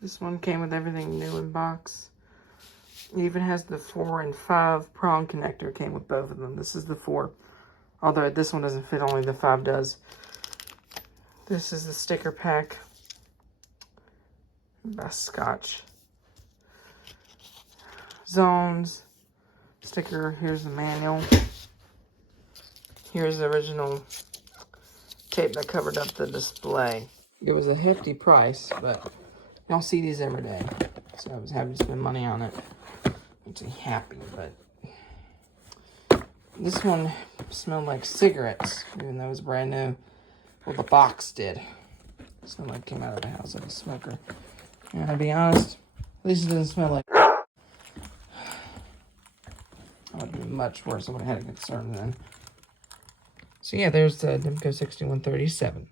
This one came with everything new in box. It even has the 4 and 5 prong connector. Came with both of them. This is the 4. Although this one doesn't fit, only the 5 does. This is the sticker pack by Scotch. Zones. Sticker. Here's the manual. Here's the original tape that covered up the display. It was a hefty price, but you don't see these every day. So I was happy to spend money on it. Actually happy, but this one smelled like cigarettes, even though it was brand new. Well, the box did. It smelled like it came out of the house like a smoker. And to be honest, at least it doesn't smell like... That would be much worse. I would have had a concern then. So yeah, there's the Ademco 6137.